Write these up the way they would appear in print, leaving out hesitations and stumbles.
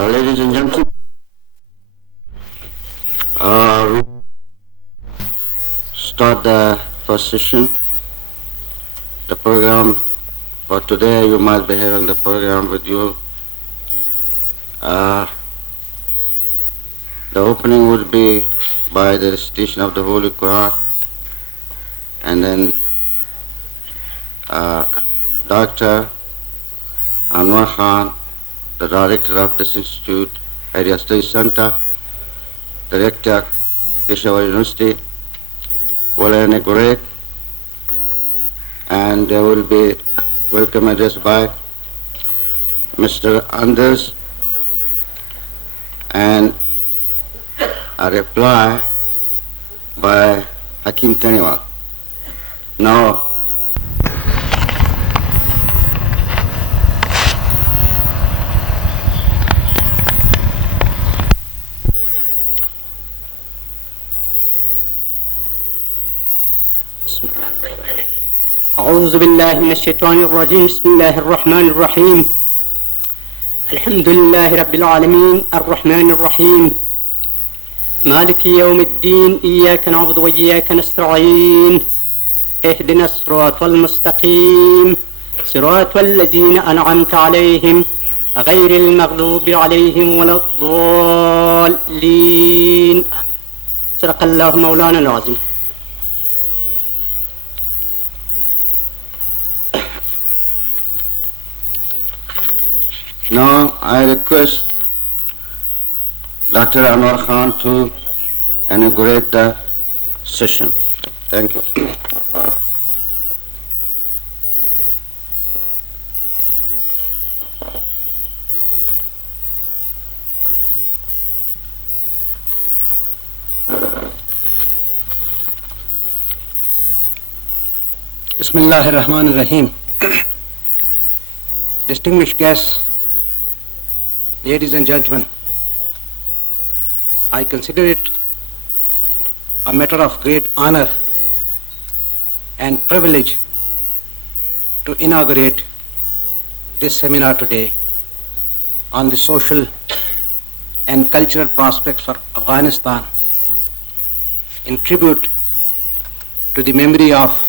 Ladies and gentlemen, we start the first session. The program for today, you might be having the program with you. The opening would be by the recitation of the Holy Quran, and then Dr. Anwar Khan, the director of this institute, Area Studies Center, Director, Peshawar University, will inaugurate, and there will be welcome address by Mr. Anders and a reply by Hakim Taniwal. Now, أعوذ بالله من الشيطان الرجيم بسم الله الرحمن الرحيم الحمد لله رب العالمين الرحمن الرحيم مالك يوم الدين إياك نعبد وإياك نستعين اهدنا الصراط المستقيم صراط الذين أنعمت عليهم غير المغضوب عليهم ولا الضالين صدق الله مولانا العظيم. Now I request Dr. Anwar Khan to inaugurate the session. Thank you. Bismillah ar-Rahman ar-Rahim. Distinguished guests, ladies and gentlemen, I consider it a matter of great honor and privilege to inaugurate this seminar today on the social and cultural prospects for Afghanistan in tribute to the memory of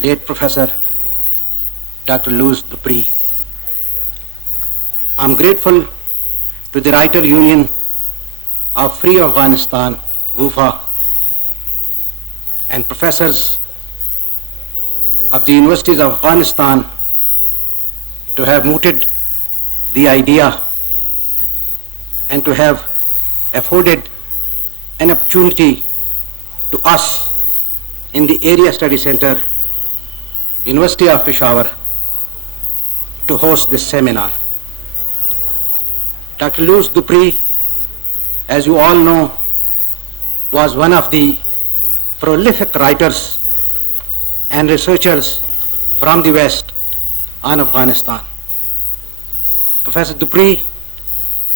late Professor Dr. Louis Dupree. I'm grateful to the Writer Union of Free Afghanistan, WUFA, and professors of the universities of Afghanistan to have mooted the idea and to have afforded an opportunity to us in the Area Study Center, University of Peshawar, to host this seminar. Dr. Louis Dupree, as you all know, was one of the prolific writers and researchers from the West on Afghanistan. Professor Dupree,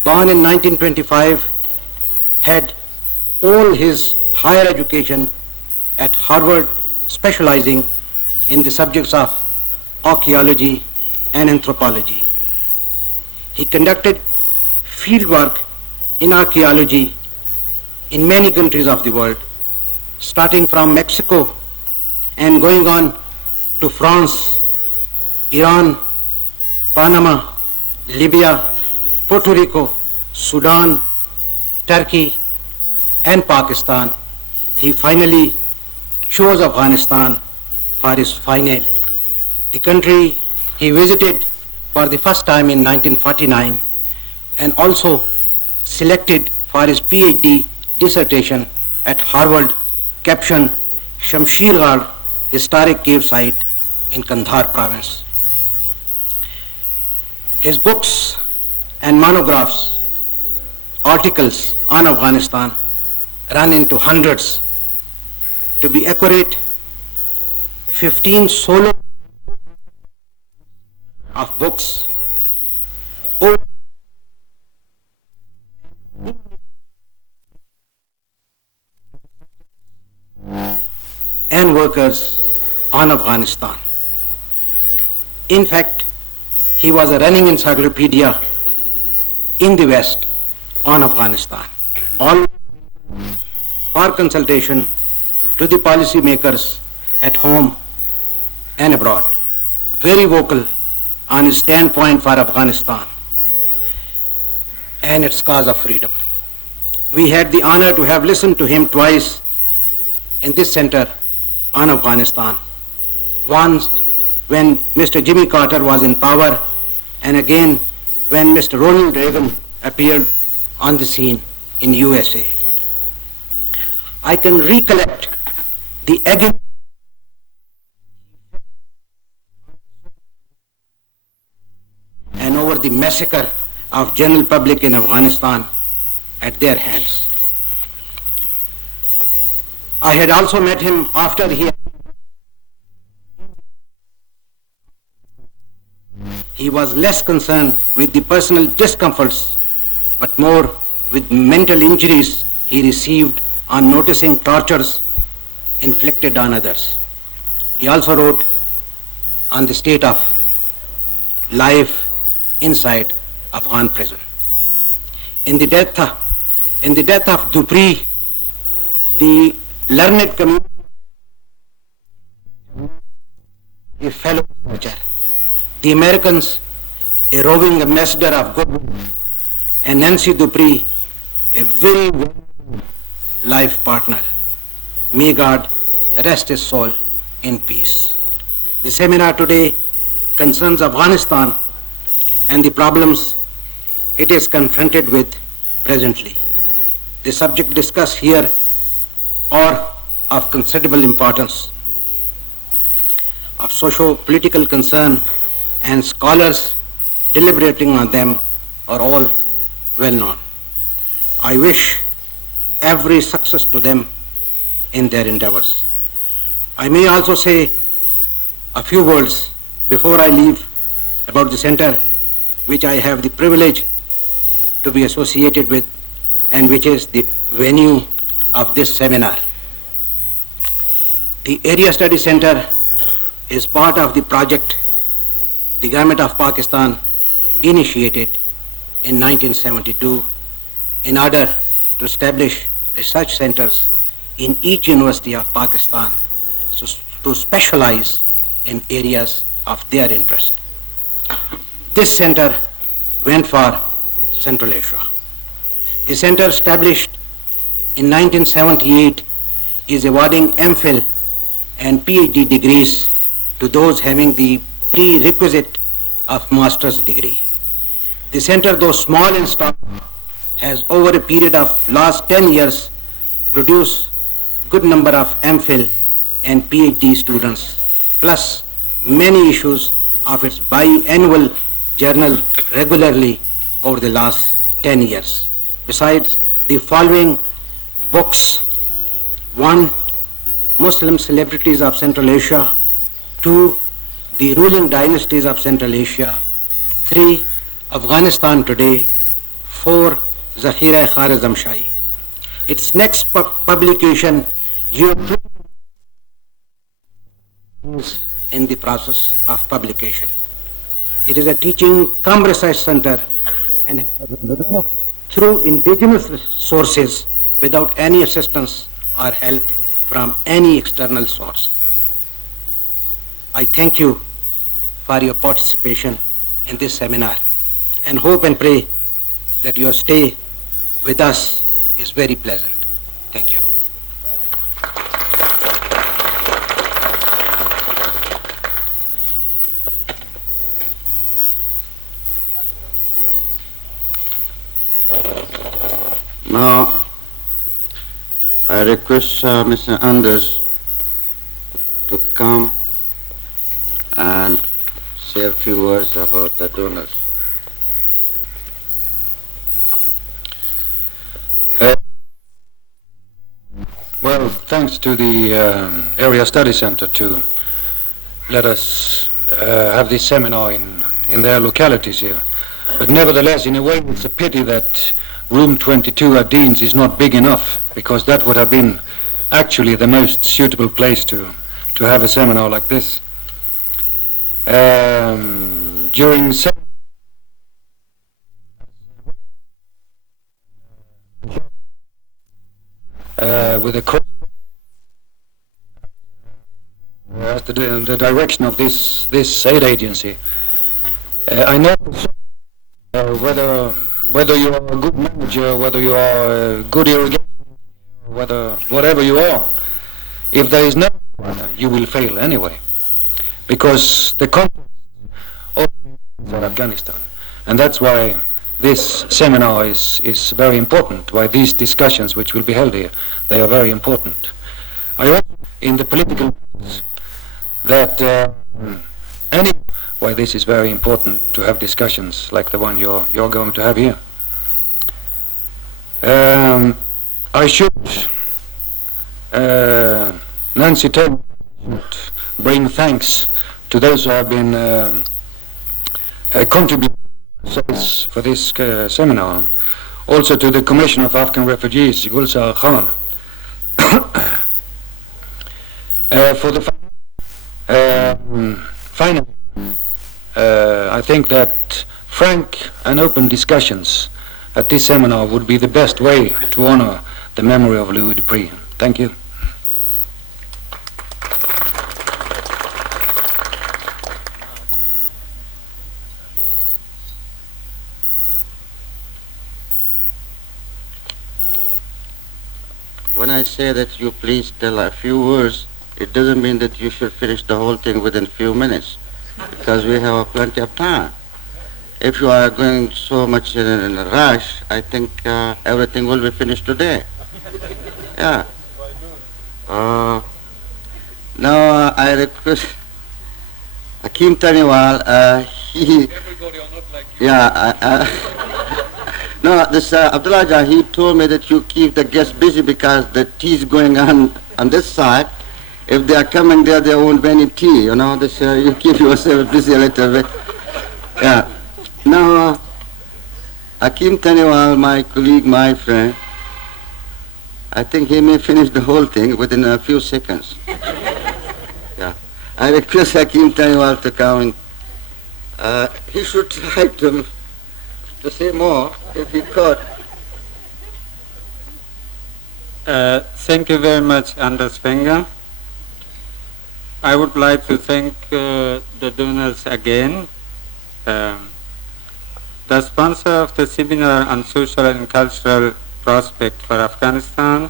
born in 1925, had all his higher education at Harvard, specializing in the subjects of archaeology and anthropology. He conducted fieldwork in archaeology in many countries of the world, starting from Mexico and going on to France, Iran, Panama, Libya, Puerto Rico, Sudan, Turkey, and Pakistan. He finally chose Afghanistan for his final. The country he visited for the first time in 1949 and also selected for his PhD dissertation at Harvard, captioned Shamsher Ghar Historic Cave Site in Kandahar province. His books and monographs, articles on Afghanistan run into hundreds. To be accurate, 15 solo of books, and workers on Afghanistan. In fact, he was a running encyclopedia in the West on Afghanistan, all for consultation to the policy makers at home and abroad, very vocal on his standpoint for Afghanistan and its cause of freedom. We had the honor to have listened to him twice in this center on Afghanistan. Once when Mr. Jimmy Carter was in power, and again when Mr. Ronald Reagan appeared on the scene in USA. I can recollect the agony and over the massacre of general public in Afghanistan at their hands. I had also met him after he was less concerned with the personal discomforts, but more with mental injuries he received on noticing tortures inflicted on others. He also wrote on the state of life inside Afghan prison. In the death of Dupree, the learned community, a fellow researcher, the Americans, a roving ambassador of goodwill, and Nancy Dupree, a very life partner. May God rest his soul in peace. The seminar today concerns Afghanistan and the problems it is confronted with presently. The subject discussed here are of considerable importance, of socio-political concern, and scholars deliberating on them are all well known. I wish every success to them in their endeavors. I may also say a few words before I leave about the center which I have the privilege to be associated with and which is the venue of this seminar. The Area Study Center is part of the project the government of Pakistan initiated in 1972 in order to establish research centers in each university of Pakistan to specialize in areas of their interest. This center went for Central Asia. The center, established in 1978, is awarding MPhil and PhD degrees to those having the prerequisite of master's degree. The center, though small in stock, has over a period of last 10 years produced good number of MPhil and PhD students, plus many issues of its biannual journal regularly over the last 10 years. Besides the following books: 1. Muslim Celebrities of Central Asia; 2. The Ruling Dynasties of Central Asia; 3. Afghanistan Today; 4. Zakhira-e-Khwarizm-Shahi. Its next publication is in the process of publication. It is a teaching cum research center and through indigenous sources without any assistance or help from any external source. I thank you for your participation in this seminar and hope and pray that your stay with us is very pleasant. Thank you. Now, I request Mr. Anders to come and say a few words about the donors. Well, thanks to the Area Study Center to let us have this seminar in their localities here. But nevertheless, in a way, it's a pity that Room 22 at Dean's is not big enough, because that would have been actually the most suitable place to have a seminar like this. During with the direction of this aid agency. I know whether you are a good manager, whether you are a good irrigation, whatever you are, if there is no one, you will fail anyway, because the context of Afghanistan, and that's why this seminar is very important, why these discussions which will be held here, they are very important. I also, in the political that why this is very important to have discussions like the one you're going to have here. I should, Nancy told me should bring thanks to those who have been contributing for this seminar, also to the Commissioner of Afghan Refugees, Gulzar Khan, for the finally, I think that frank and open discussions at this seminar would be the best way to honor the memory of Louis Dupree. Thank you. When I say that you please tell a few words, it doesn't mean that you should finish the whole thing within a few minutes, because we have plenty of time. If you are going so much in a rush, I think everything will be finished today. Yeah. Now I request Hakim Taniwal, no, this Abdullah Jah, he told me that you keep the guests busy because the tea is going on this side. If they are coming there, there won't be any tea, you know. This, you keep yourself busy a little bit. Yeah. Now, Hakim Taniwal, my colleague, my friend, I think he may finish the whole thing within a few seconds. Yeah. I request Hakim Taniwal to come. He should try to say more if he could. Thank you very much, Anders Wenger. I would like to thank the donors again. The sponsor of the seminar on social and cultural prospect for Afghanistan,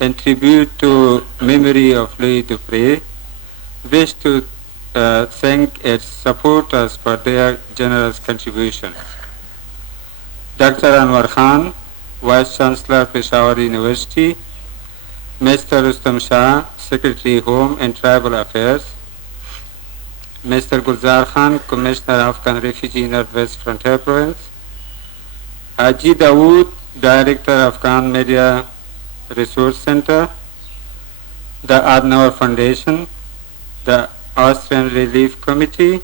in tribute to memory of Louis Dupree, wish to thank its supporters for their generous contributions. Dr. Anwar Khan, Vice Chancellor, Peshawar University, Mr. Rustam Shah, Secretary Home and Tribal Affairs, Mr. Gulzar Khan, Commissioner Afghan Refugee Northwest Frontier Province, Haji Dawood, Director Afghan Media Resource Center, the Adenauer Foundation, the Austrian Relief Committee,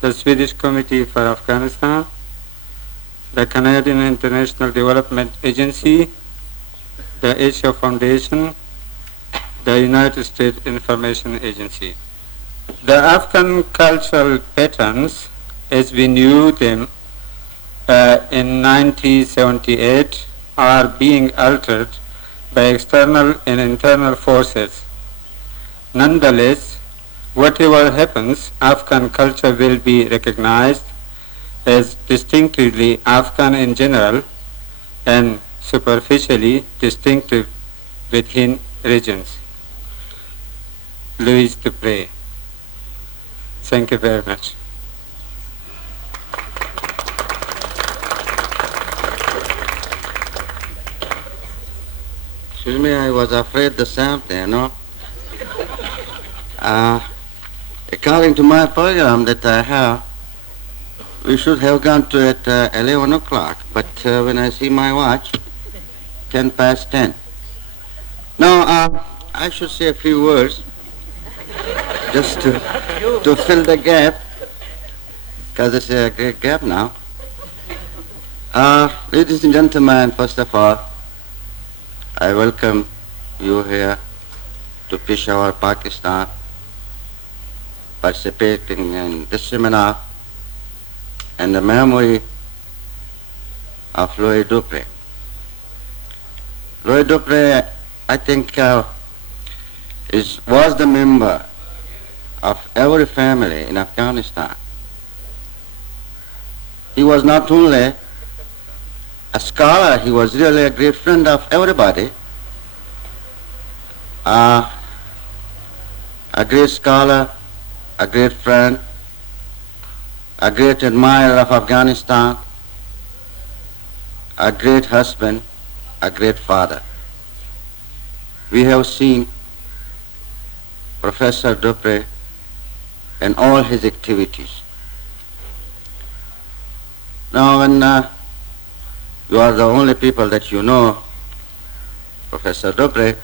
the Swedish Committee for Afghanistan, the Canadian International Development Agency, the Asia Foundation, the United States Information Agency. The Afghan cultural patterns, as we knew them in 1978, are being altered by external and internal forces. Nonetheless, whatever happens, Afghan culture will be recognized as distinctively Afghan in general and superficially distinctive within regions. Louis Dupree. Thank you very much. Excuse me, I was afraid the same thing, you know. According to my program that I have, we should have gone to it 11 o'clock, but when I see my watch, 10 past 10. Now, I should say a few words just to fill the gap, because it's a great gap now. Ladies and gentlemen, first of all, I welcome you here to Peshawar, Pakistan, participating in this seminar and the memory of Louis Dupree. Louis Dupree, I think, was the member of every family in Afghanistan. He was not only a scholar, he was really a great friend of everybody. A great scholar, a great friend, a great admirer of Afghanistan, a great husband, a great father. We have seen Professor Dupree and all his activities. Now when you are the only people that you know Professor Dupree,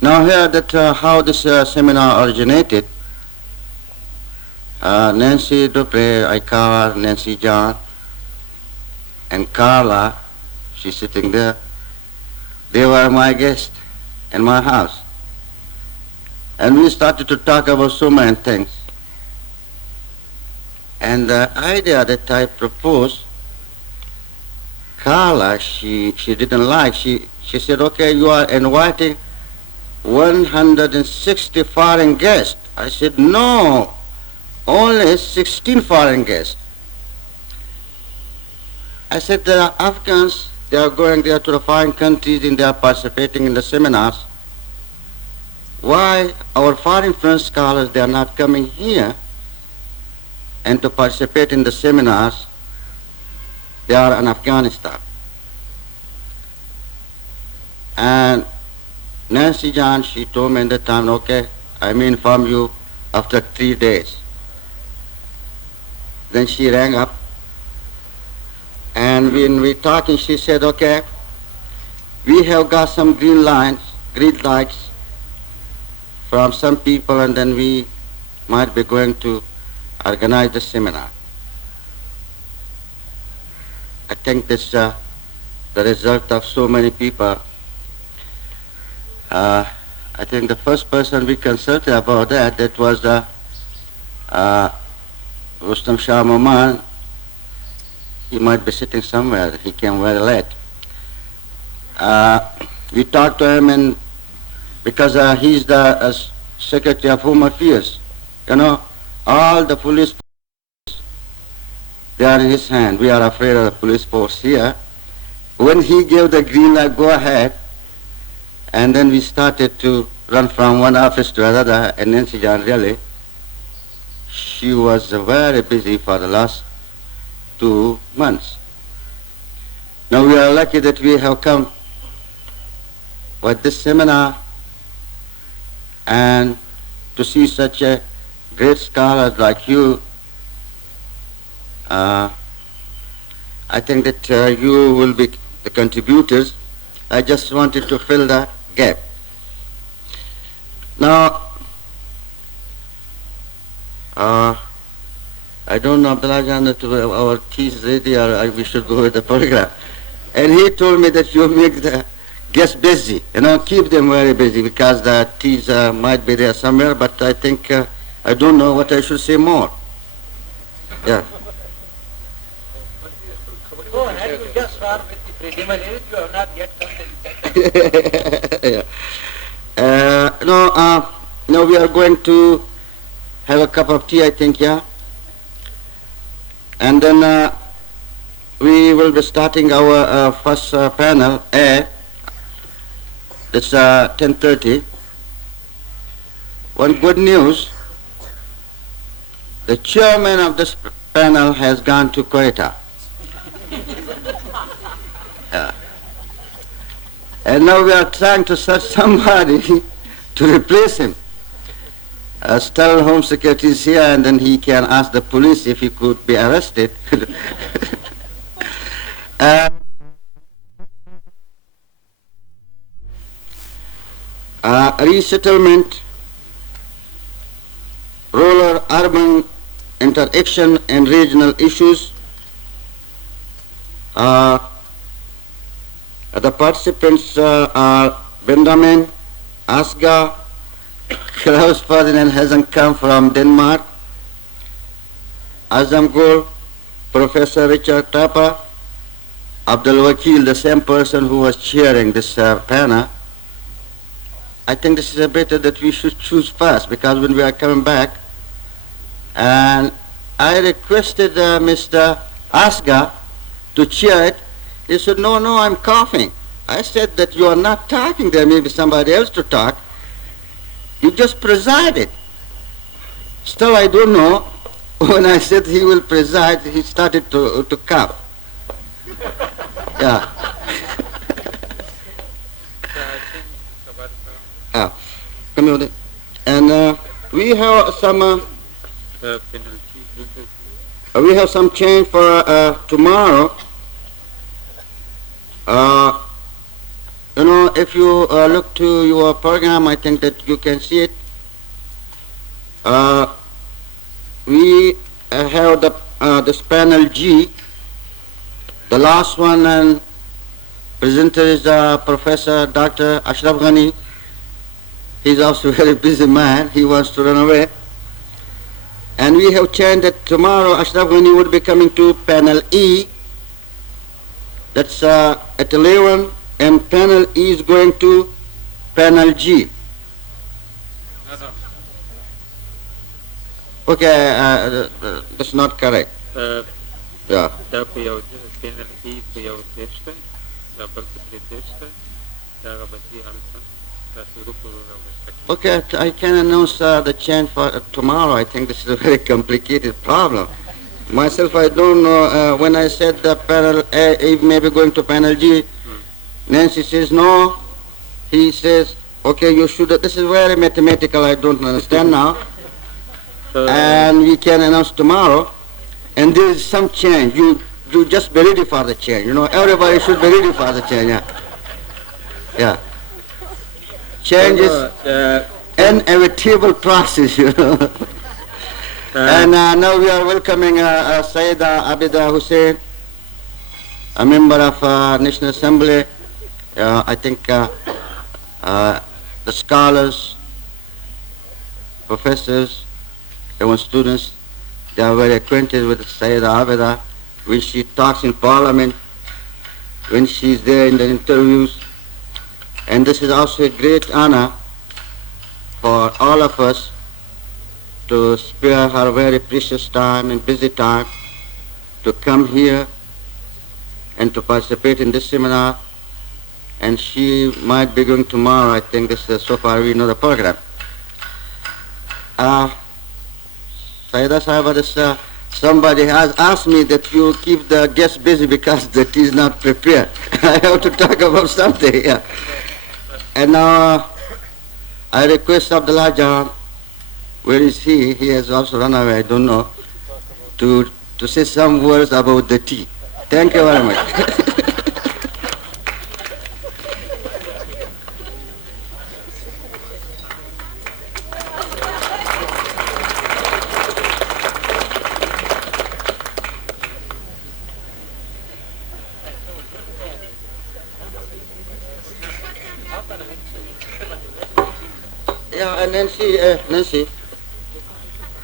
now here that how this seminar originated, Nancy Dupree, I call her Nancy John, and Carla, she's sitting there, they were my guests in my house. And we started to talk about so many things. And the idea that I proposed, Carla, she didn't like. She said, okay, you are inviting 160 foreign guests. I said, no, only 16 foreign guests. I said, the Afghans, they are going there to the foreign countries and they are participating in the seminars. Why our foreign French scholars, they are not coming here and to participate in the seminars? They are in Afghanistan. And Nancy John, she told me at the time, okay, I may inform you after 3 days. Then she rang up, and when we talking, she said, okay, we have got some green lights from some people, and then we might be going to organize the seminar. I think this the result of so many people. I think the first person we consulted about that was Rustam Shah Maman. He might be sitting somewhere. He came very late. We talked to him, and because he's the Secretary of Home Affairs, you know, all the police, they are in his hand. We are afraid of the police force here. When he gave the green light, go ahead, and then we started to run from one office to another, and Nancy John really, she was very busy for the last 2 months. Now we are lucky that we have come with this seminar and to see such a great scholar like you. I think that you will be the contributors. I just wanted to fill the gap. Now, I don't know, Abdullah Jan, that our tea is ready, or we should go with the program. And he told me that you make the guests busy, you know, keep them very busy, because the teas might be there somewhere, but I think, I don't know what I should say more. Yeah. Go ahead, you just start with the preliminaries, you have not yet come to the yeah. No, we are going to have a cup of tea, I think, yeah. And then we will be starting our first panel, A. It's 10:30. One good news, the chairman of this panel has gone to Quetta. Yeah. And now we are trying to search somebody to replace him. Sterling Home Secretary is here, and then he can ask the police if he could be arrested. Resettlement, rural-urban interaction, and regional issues. The participants are Benjamin, Asga, Klaus Ferdinand hasn't come from Denmark, Azamgul, Professor Richard Tapa, Abdul Wakil, the same person who was chairing this panel, I think this is better that we should choose first, because when we are coming back, and I requested Mr. Asgar to chair it. He said, no, I'm coughing. I said that you are not talking, there may be somebody else to talk. You just presided. Still, I don't know. When I said he will preside, he started to cough. Yeah. Come here. And we have some change for tomorrow. You know, if you look to your program, I think that you can see it. We have this panel G. The last one and presenter is Professor Dr. Ashraf Ghani. He's also a very busy man. He wants to run away. And we have changed that tomorrow Ashraf Ghani would be coming to panel E. That's at 11, and panel E is going to panel G. Okay, that's not correct. Yeah. Okay, I can announce the change for tomorrow. I think this is a very complicated problem. Myself, I don't know. When I said the panel A may be going to panel G, Nancy says no. He says, okay, you should. This is very mathematical. I don't understand now. And we can announce tomorrow. And there is some change. You just be ready for the change. You know, everybody should be ready for the change. Yeah. Change is inevitable process, you know. And now we are welcoming Sayyida Abida Hussein, a member of National Assembly. I think the scholars, professors, even students, they are very acquainted with Sayyida Abida. When she talks in Parliament, when she is there in the interviews. And this is also a great honor for all of us to spare her very precious time and busy time to come here and to participate in this seminar. And she might be going tomorrow. I think this is, so far we know the program. Sayyida Sahaba, somebody has asked me that you keep the guests busy because the tea is not prepared. I have to talk about something here. And now I request Abdullah Jahan, where is he? He has also run away, I don't know, to say some words about the tea. Thank you very much. Nancy.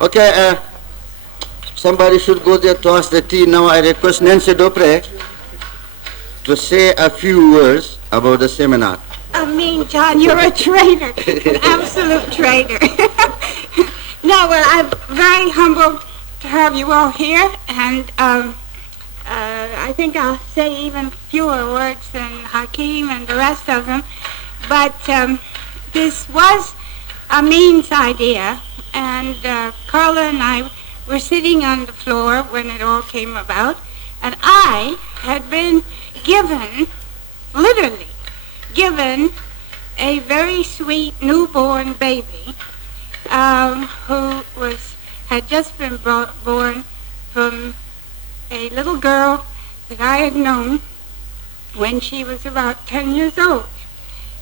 Okay, somebody should go there to ask the tea. Now I request Nancy Dupree to say a few words about the seminar. I mean, John, you're a traitor, an absolute traitor. No, well, I'm very humbled to have you all here, and I think I'll say even fewer words than Hakeem and the rest of them, but this was Amin's idea, and Carla and I were sitting on the floor when it all came about, and I had been literally given, a very sweet newborn baby who had just been born from a little girl that I had known when she was about 10 years old.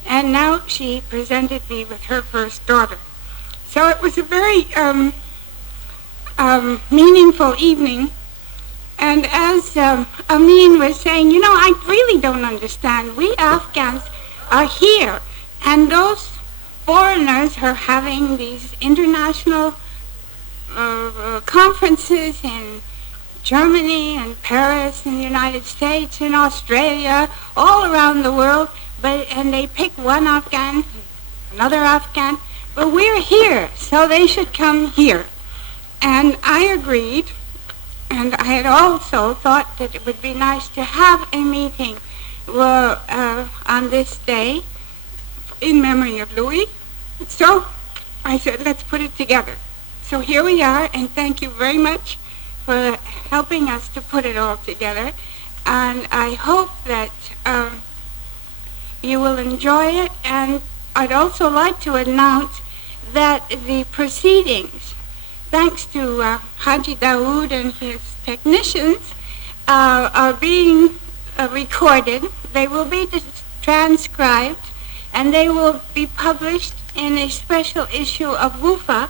And now she presented me with her first daughter. So it was a very meaningful evening. And as Amin was saying, you know, I really don't understand. We Afghans are here, and those foreigners are having these international conferences in Germany and Paris and the United States and Australia, all around the world, and they pick one Afghan, another Afghan, but we're here, so they should come here. And I agreed, and I had also thought that it would be nice to have a meeting on this day in memory of Louis. So I said, let's put it together. So here we are, and thank you very much for helping us to put it all together. And I hope that you will enjoy it. And I'd also like to announce that the proceedings, thanks to Haji Dawood and his technicians, are being recorded. They will be transcribed, and they will be published in a special issue of WUFA,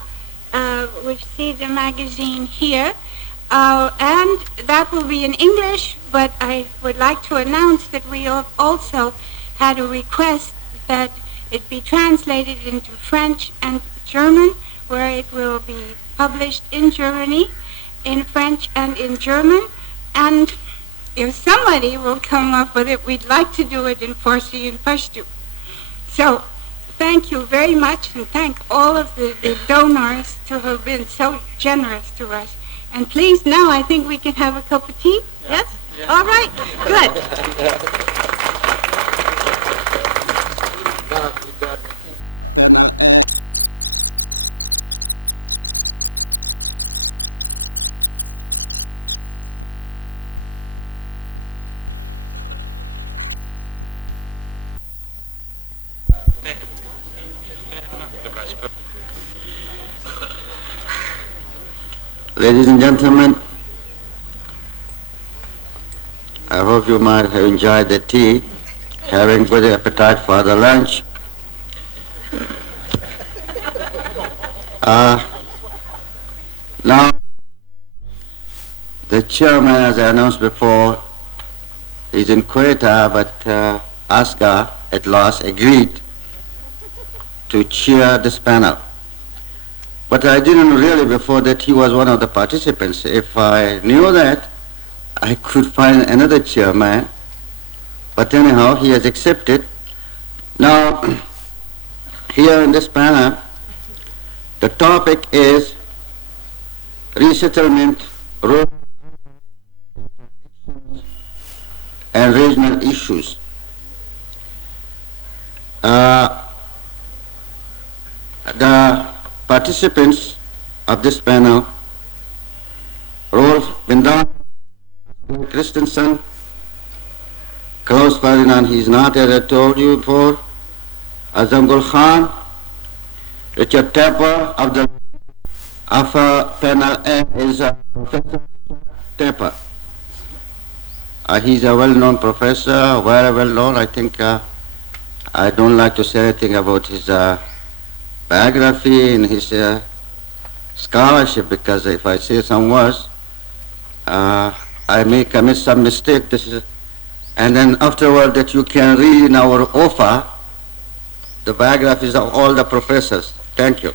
which sees the magazine here. And that will be in English, but I would like to announce that we also had a request that it be translated into French and German, where it will be published in Germany, in French and in German. And if somebody will come up with it, we'd like to do it in Farsi and Pashto. So thank you very much, and thank all of the donors who have been so generous to us. And please, now I think we can have a cup of tea. Yeah. Yes? Yeah. All right, good. Ladies and gentlemen, I hope you might have enjoyed the tea, having good appetite for the lunch. Now, the chairman, as I announced before, is in Quetta, but Asghar at last agreed to chair this panel. But I didn't really before that he was one of the participants. If I knew that, I could find another chairman. But anyhow, he has accepted. Now, here in this panel, the topic is resettlement, role, and regional issues. The participants of this panel, Rolf Bindan, Christensen, Klaus Ferdinand, he's not, as I told you before, Azamgul Khan, Richard Tepper of the panel A is Professor Tepper. He's a well-known professor, very well-known. I think I don't like to say anything about his biography and his scholarship, because if I say some words, I may commit some mistake. And then afterward that you can read in our OFA the biographies of all the professors. Thank you.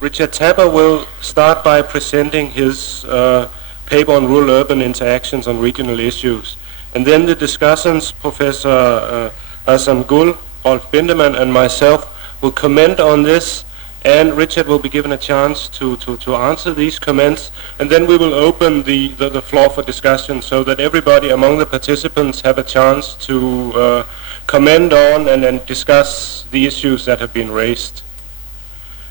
Richard Tepper will start by presenting his paper on rural-urban interactions on regional issues. And then the discussants, Professor Azamgul, Rolf Bindemann, and myself, will comment on this, and Richard will be given a chance to answer these comments, and then we will open the floor for discussion so that everybody among the participants have a chance to comment on and discuss the issues that have been raised.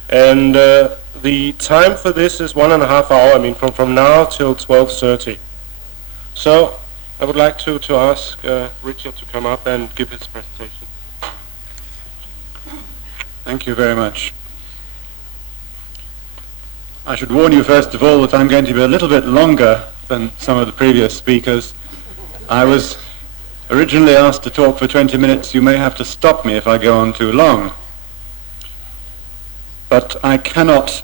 And the time for this is 1.5 hours, I mean from now till 12:30. So I would like to ask Richard to come up and give his presentation. Thank you very much. I should warn you first of all that I'm going to be a little bit longer than some of the previous speakers. I was originally asked to talk for 20 minutes. You may have to stop me if I go on too long. But I cannot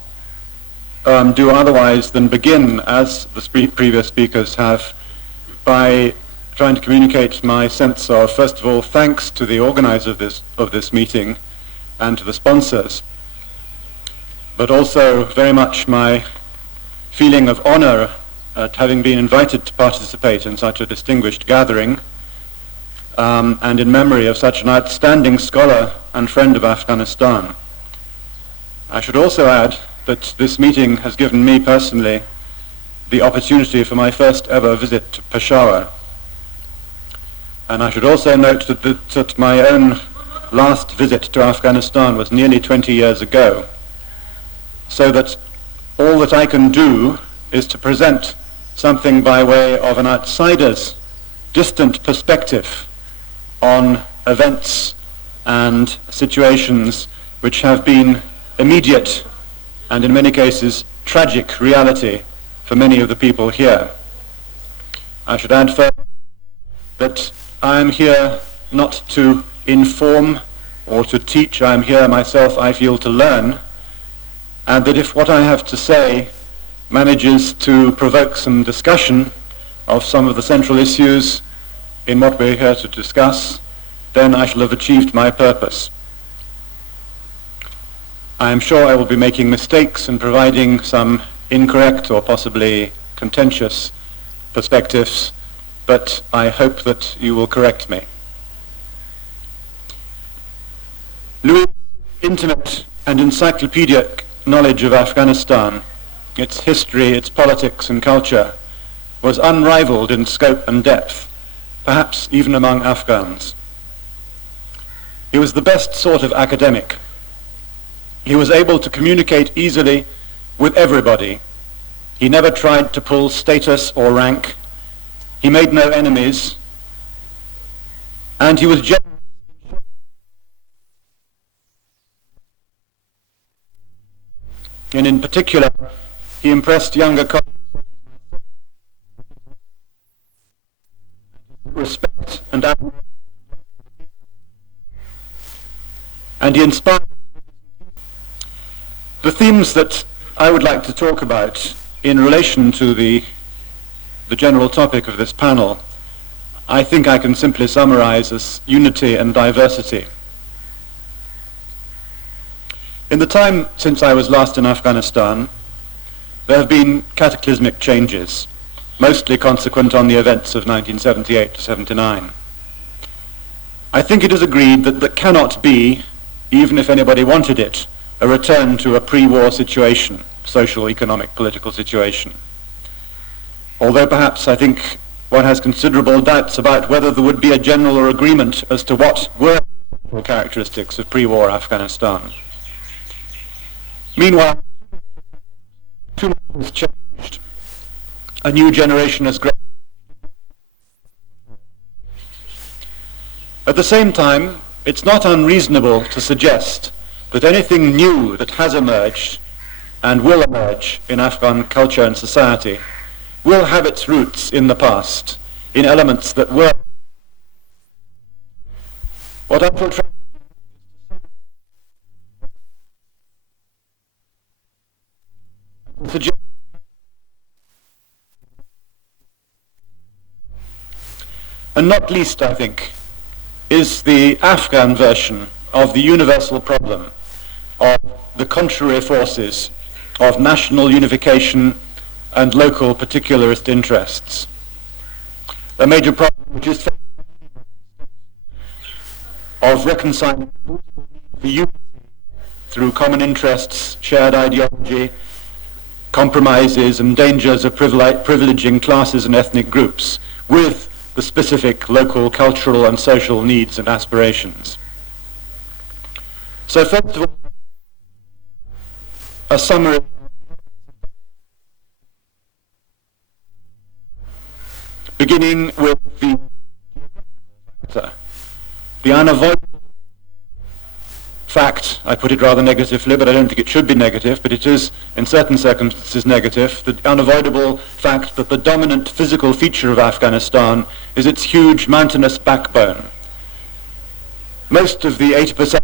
do otherwise than begin, as the previous speakers have, by trying to communicate my sense of, first of all, thanks to the organizer of this meeting and to the sponsors, but also very much my feeling of honor at having been invited to participate in such a distinguished gathering, and in memory of such an outstanding scholar and friend of Afghanistan. I should also add that this meeting has given me personally the opportunity for my first ever visit to Peshawar. And I should also note that my own last visit to Afghanistan was nearly 20 years ago, so that all that I can do is to present something by way of an outsider's distant perspective on events and situations which have been immediate and in many cases tragic reality for many of the people here. I should add further that I am here not to inform or to teach. I am here myself, I feel, to learn, and that if what I have to say manages to provoke some discussion of some of the central issues in what we're here to discuss, then I shall have achieved my purpose. I am sure I will be making mistakes and providing some incorrect or possibly contentious perspectives, but I hope that you will correct me. Louis' intimate and encyclopedic knowledge of Afghanistan, its history, its politics and culture, was unrivaled in scope and depth, perhaps even among Afghans. He was the best sort of academic. He was able to communicate easily with everybody. He never tried to pull status or rank. He made no enemies. And he was generous. And in particular, he impressed younger colleagues with respect and admiration. And he inspired. The themes that I would like to talk about in relation to the general topic of this panel, I think I can simply summarize as unity and diversity. In the time since I was last in Afghanistan, there have been cataclysmic changes, mostly consequent on the events of 1978 to 79. I think it is agreed that there cannot be, even if anybody wanted it, a return to a pre-war situation, social, economic, political situation. Although perhaps I think one has considerable doubts about whether there would be a general agreement as to what were the characteristics of pre-war Afghanistan. Meanwhile, too much has changed. A new generation has grown. At the same time, it's not unreasonable to suggest that anything new that has emerged and will emerge in Afghan culture and society will have its roots in the past, in elements that were. What I shall try to suggest, and not least, I think, is the Afghan version of the universal problem of the contrary forces of national unification and local particularist interests. A major problem which is of reconciling the unity through common interests, shared ideology, compromises and dangers of privileging classes and ethnic groups with the specific local cultural and social needs and aspirations. So first of all, a summary beginning with the unavoidable fact, I put it rather negatively, but I don't think it should be negative, but it is in certain circumstances negative, the unavoidable fact that the dominant physical feature of Afghanistan is its huge mountainous backbone. Most of the 80%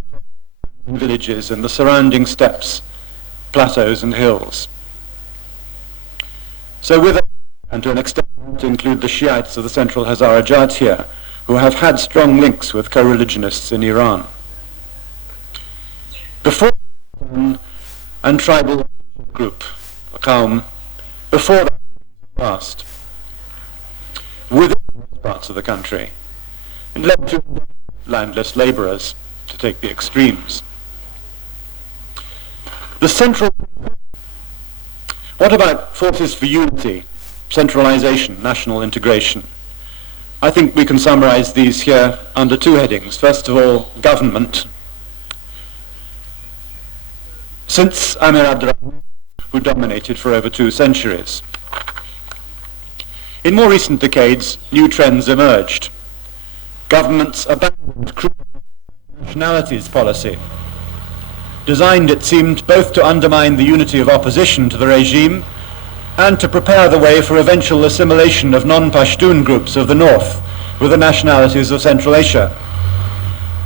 villages and the surrounding steppes, plateaus and hills. So with, and to an extent to include the Shiites of the Central Hazarajat here, who have had strong links with co-religionists in Iran. Before and tribal group, a Qawm, before that, past. Within parts of the country, it led to landless laborers, to take the extremes. The central... What about forces for unity, centralization, national integration? I think we can summarize these here under two headings. First of all, government. Since Amir Abdurrahman, who dominated for over 2 centuries. In more recent decades, new trends emerged. Governments abandoned nationalities policy, designed, it seemed, both to undermine the unity of opposition to the regime and to prepare the way for eventual assimilation of non-Pashtun groups of the north with the nationalities of Central Asia.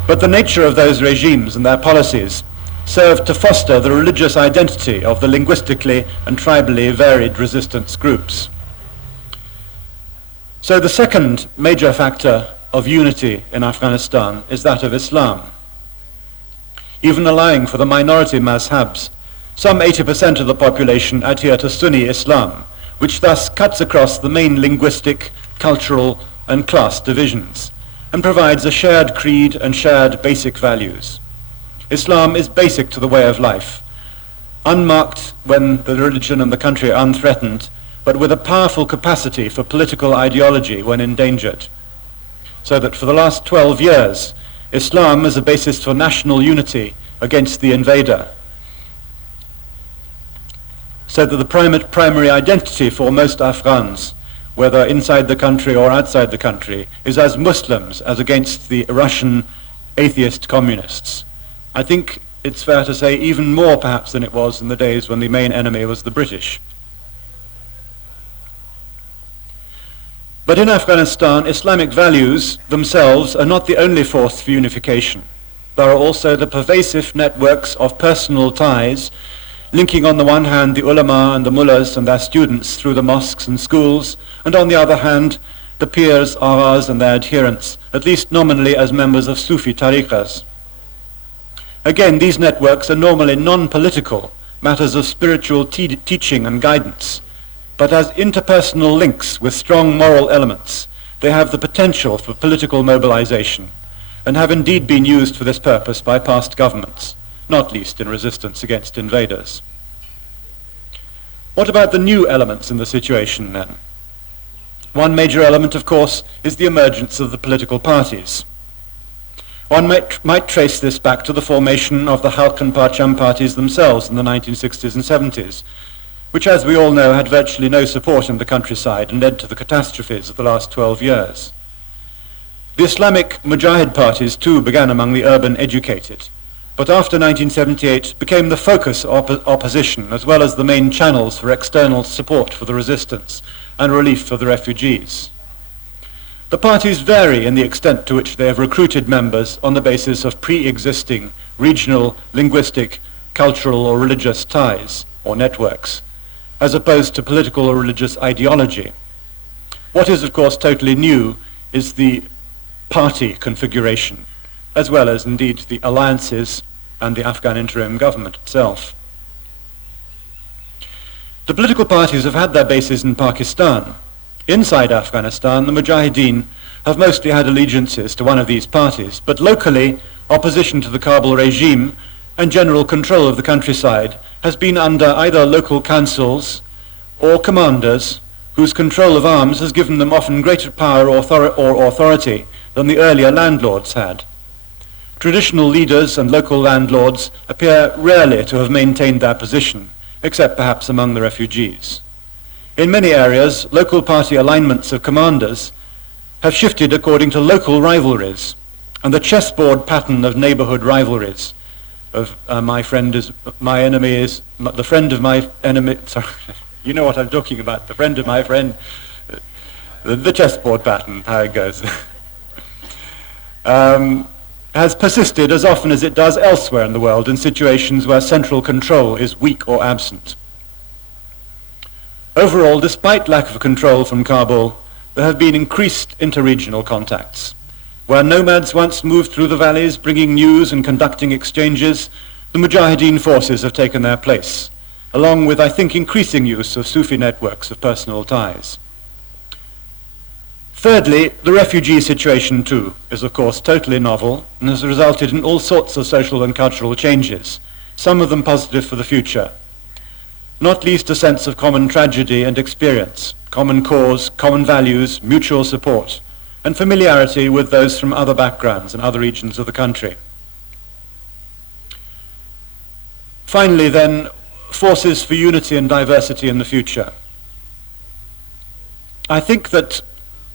But the nature of those regimes and their policies served to foster the religious identity of the linguistically and tribally varied resistance groups. So the second major factor of unity in Afghanistan is that of Islam. Even allowing for the minority mazhabs, some 80% of the population adhere to Sunni Islam, which thus cuts across the main linguistic, cultural, and class divisions, and provides a shared creed and shared basic values. Islam is basic to the way of life, unmarked when the religion and the country are unthreatened, but with a powerful capacity for political ideology when endangered. So that for the last 12 years, Islam is a basis for national unity against the invader. So that the primary identity for most Afghans, whether inside the country or outside the country, is as Muslims as against the Russian atheist communists. I think it's fair to say even more perhaps than it was in the days when the main enemy was the British. But in Afghanistan, Islamic values themselves are not the only force for unification. There are also the pervasive networks of personal ties, linking on the one hand the ulama and the mullahs and their students through the mosques and schools, and on the other hand the pirs, aghas and their adherents, at least nominally as members of Sufi tariqas. Again, these networks are normally non-political, matters of spiritual teaching and guidance, but as interpersonal links with strong moral elements, they have the potential for political mobilization, and have indeed been used for this purpose by past governments, not least in resistance against invaders. What about the new elements in the situation then? One major element, of course, is the emergence of the political parties. One might trace this back to the formation of the Khalq and Parcham parties themselves in the 1960s and 70s, which, as we all know, had virtually no support in the countryside and led to the catastrophes of the last 12 years. The Islamic Mujahid parties, too, began among the urban educated, but after 1978 became the focus of opposition, as well as the main channels for external support for the resistance and relief for the refugees. The parties vary in the extent to which they have recruited members on the basis of pre-existing regional, linguistic, cultural or religious ties or networks, as opposed to political or religious ideology. What is, of course, totally new is the party configuration, as well as indeed the alliances and the Afghan interim government itself. The political parties have had their bases in Pakistan. Inside Afghanistan, the Mujahideen have mostly had allegiances to one of these parties, but locally, opposition to the Kabul regime and general control of the countryside has been under either local councils or commanders whose control of arms has given them often greater power or authority than the earlier landlords had. Traditional leaders and local landlords appear rarely to have maintained their position, except perhaps among the refugees. In many areas, local party alignments of commanders have shifted according to local rivalries, and the chessboard pattern of neighborhood rivalries of my friend is my enemy is the friend of my enemy. Sorry, you know what I'm talking about. The friend of my friend. The chessboard pattern, how it goes, has persisted as often as it does elsewhere in the world in situations where central control is weak or absent. Overall, despite lack of control from Kabul, there have been increased interregional contacts. Where nomads once moved through the valleys bringing news and conducting exchanges, the Mujahideen forces have taken their place. along with, I think, increasing use of Sufi networks of personal ties. Thirdly, the refugee situation too is of course totally novel and has resulted in all sorts of social and cultural changes, some of them positive for the future, not least a sense of common tragedy and experience, common cause, common values, mutual support, and familiarity with those from other backgrounds and other regions of the country. Finally then, forces for unity and diversity in the future. I think that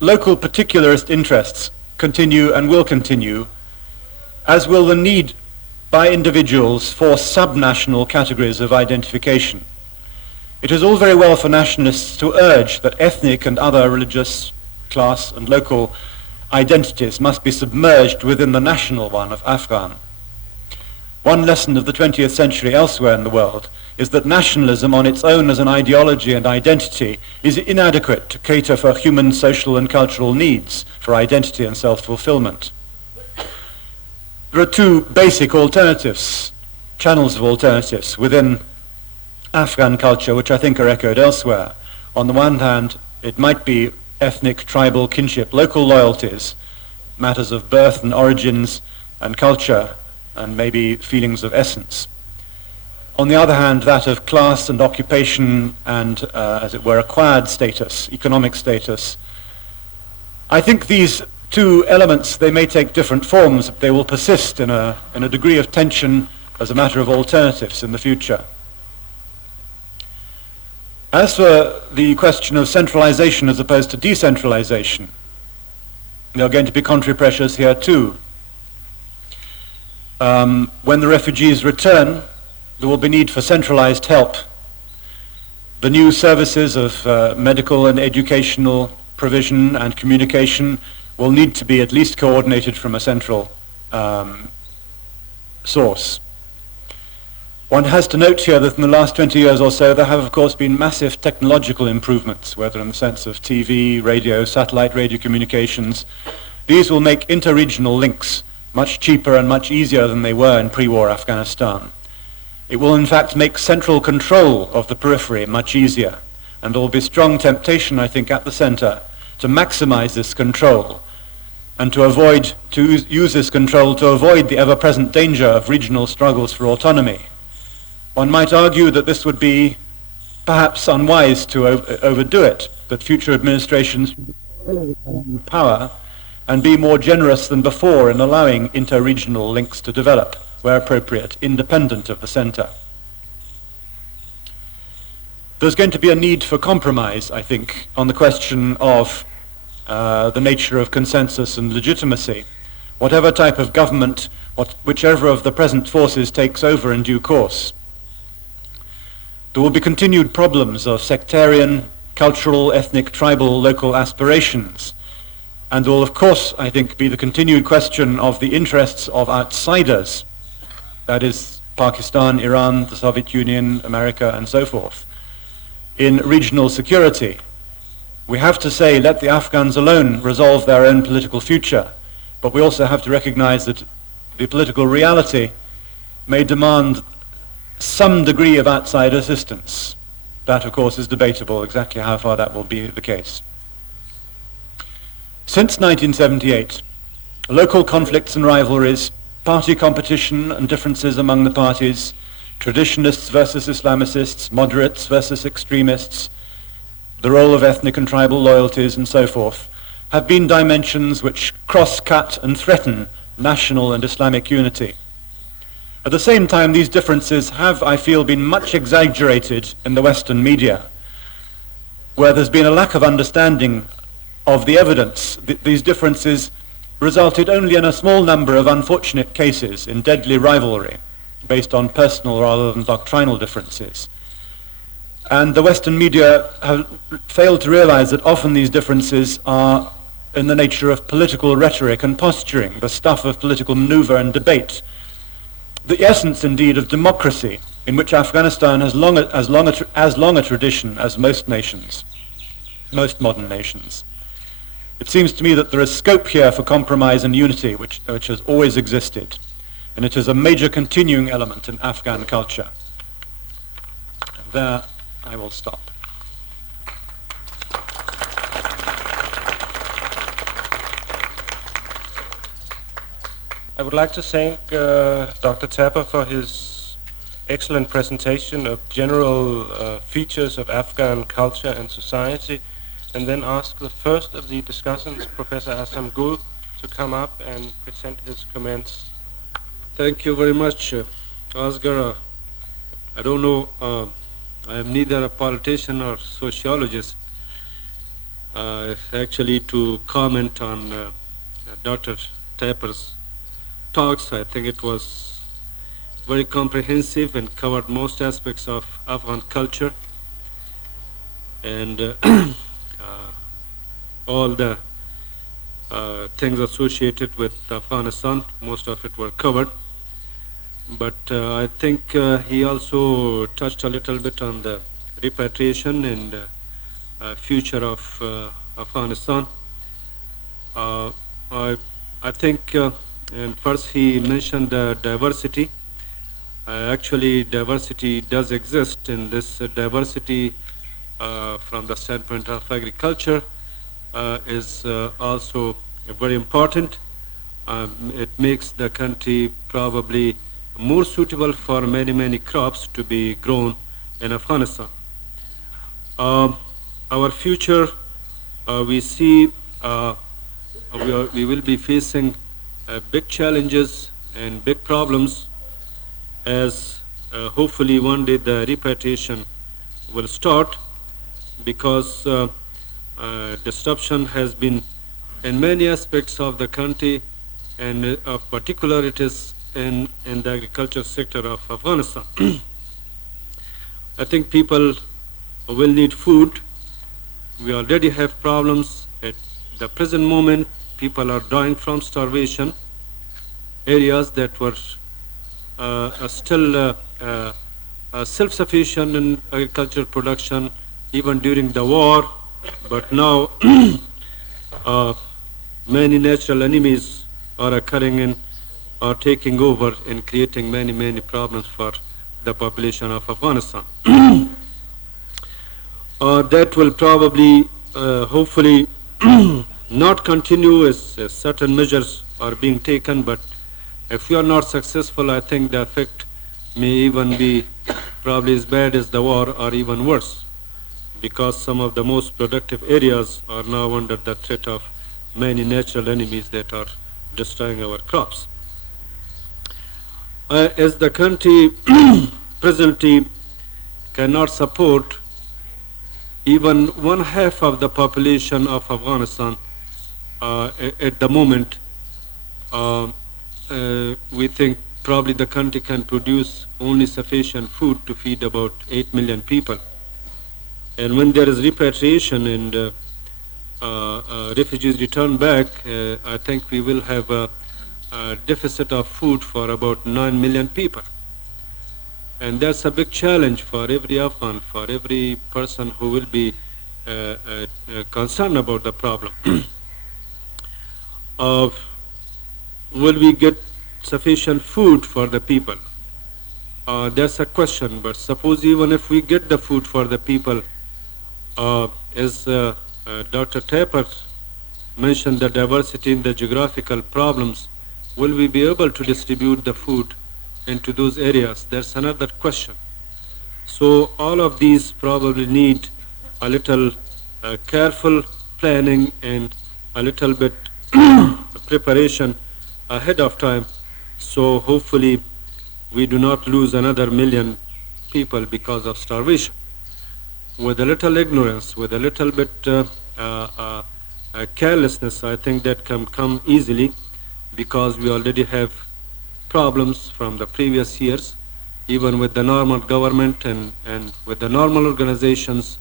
local particularist interests continue and will continue, as will the need by individuals for subnational categories of identification. It is all very well for nationalists to urge that ethnic and other religious, class and local identities must be submerged within the national one of Afghan. One lesson of the 20th century elsewhere in the world is that nationalism on its own as an ideology and identity is inadequate to cater for human social and cultural needs for identity and self-fulfillment. There are two basic alternatives, channels of alternatives within Afghan culture which I think are echoed elsewhere. On the one hand, it might be ethnic, tribal, kinship, local loyalties, matters of birth and origins and culture, and maybe feelings of essence. On the other hand, that of class and occupation and, as it were, acquired status, economic status. I think these two elements, they may take different forms, but they will persist in a degree of tension as a matter of alternatives in the future. As for the question of centralization as opposed to decentralization, there are going to be contrary pressures here too. When the refugees return, there will be need for centralized help. The new services of medical and educational provision and communication will need to be at least coordinated from a central source. One has to note here that in the last 20 years or so there have of course been massive technological improvements, whether in the sense of TV, radio, satellite radio communications. These will make inter-regional links much cheaper and much easier than they were in pre-war Afghanistan. It will in fact make central control of the periphery much easier, and there will be strong temptation, I think, at the center to maximize this control and to use this control to avoid the ever-present danger of regional struggles for autonomy. One might argue that this would be perhaps unwise to overdo it, that future administrations should power and be more generous than before in allowing inter-regional links to develop, where appropriate, independent of the center. There's going to be a need for compromise, I think, on the question of the nature of consensus and legitimacy. Whatever type of government, whichever of the present forces takes over in due course. There will be continued problems of sectarian, cultural, ethnic, tribal, local aspirations. And there will, of course, I think, be the continued question of the interests of outsiders, that is, Pakistan, Iran, the Soviet Union, America, and so forth, in regional security. We have to say, let the Afghans alone resolve their own political future, but we also have to recognize that the political reality may demand some degree of outside assistance. That, of course, is debatable, exactly how far that will be the case. Since 1978, local conflicts and rivalries, party competition and differences among the parties, traditionalists versus Islamicists, moderates versus extremists, the role of ethnic and tribal loyalties and so forth, have been dimensions which cross-cut and threaten national and Islamic unity. At the same time, these differences have, I feel, been much exaggerated in the Western media, where there's been a lack of understanding of the evidence. These differences resulted only in a small number of unfortunate cases in deadly rivalry, based on personal rather than doctrinal differences. And the Western media have failed to realize that often these differences are in the nature of political rhetoric and posturing, the stuff of political maneuver and debate. The essence, indeed, of democracy, in which Afghanistan has as long a tradition as most nations, most modern nations. It seems to me that there is scope here for compromise and unity, which has always existed, and it is a major continuing element in Afghan culture. there I will stop. I would like to thank Dr. Tapper for his excellent presentation of general features of Afghan culture and society, and then ask the first of the discussants, Professor Assam Gul, to come up and present his comments. Thank you very much, Oscar. I don't know, I am neither a politician or sociologist. Actually, to comment on Dr. Tapper's talks, I think it was very comprehensive and covered most aspects of Afghan culture and all the things associated with Afghanistan. Most of it were covered, but I think he also touched a little bit on the repatriation and future of Afghanistan. I think and first he mentioned diversity. Actually, diversity does exist, and this diversity from the standpoint of agriculture is also very important. It makes the country probably more suitable for many crops to be grown in Afghanistan. Our future, we see we will be facing big challenges and big problems as hopefully one day the repatriation will start, because disruption has been in many aspects of the country, and of particular it is in the agriculture sector of Afghanistan. I think people will need food. We already have problems at the present moment. People are dying from starvation. Areas that were still self-sufficient in agricultural production even during the war, but now many natural enemies are occurring and are taking over and creating many problems for the population of Afghanistan. That will probably, hopefully, not continue as certain measures are being taken, but if we are not successful, I think the effect may even be probably as bad as the war or even worse, because some of the most productive areas are now under the threat of many natural enemies that are destroying our crops. As the country presently cannot support even 1/2 of the population of Afghanistan at the moment, we think probably the country can produce only sufficient food to feed about 8 million people. And when there is repatriation and refugees return back, I think we will have a deficit of food for about 9 million people. And that's a big challenge for every Afghan, for every person who will be concerned about the problem. Will we get sufficient food for the people? That's a question, but suppose even if we get the food for the people, as Dr. Tapper mentioned the diversity in the geographical problems, will we be able to distribute the food into those areas? That's another question. So all of these probably need a little careful planning and a little bit preparation ahead of time, so hopefully we do not lose another 1 million people because of starvation. With a little ignorance, with a little bit carelessness, I think that can come easily, because we already have problems from the previous years, even with the normal government and with the normal organizations,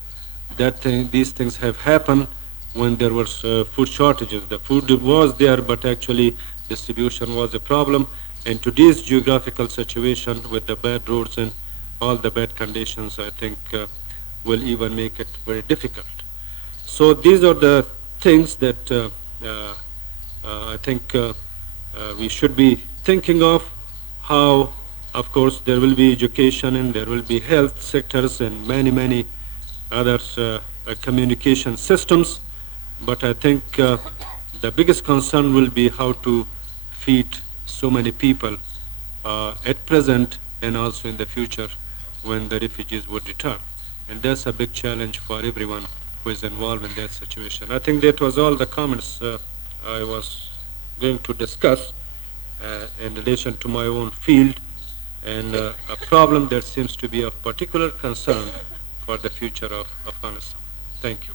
these things have happened when there was food shortages. The food was there, but actually distribution was a problem. And today's geographical situation with the bad roads and all the bad conditions, I think will even make it very difficult. So these are the things that I think we should be thinking of, how Of course, there will be education and there will be health sectors and many other communication systems. But I think the biggest concern will be how to feed so many people at present and also in the future when the refugees would return. And that's a big challenge for everyone who is involved in that situation. I think that was all the comments I was going to discuss in relation to my own field and a problem that seems to be of particular concern for the future of Afghanistan. Thank you.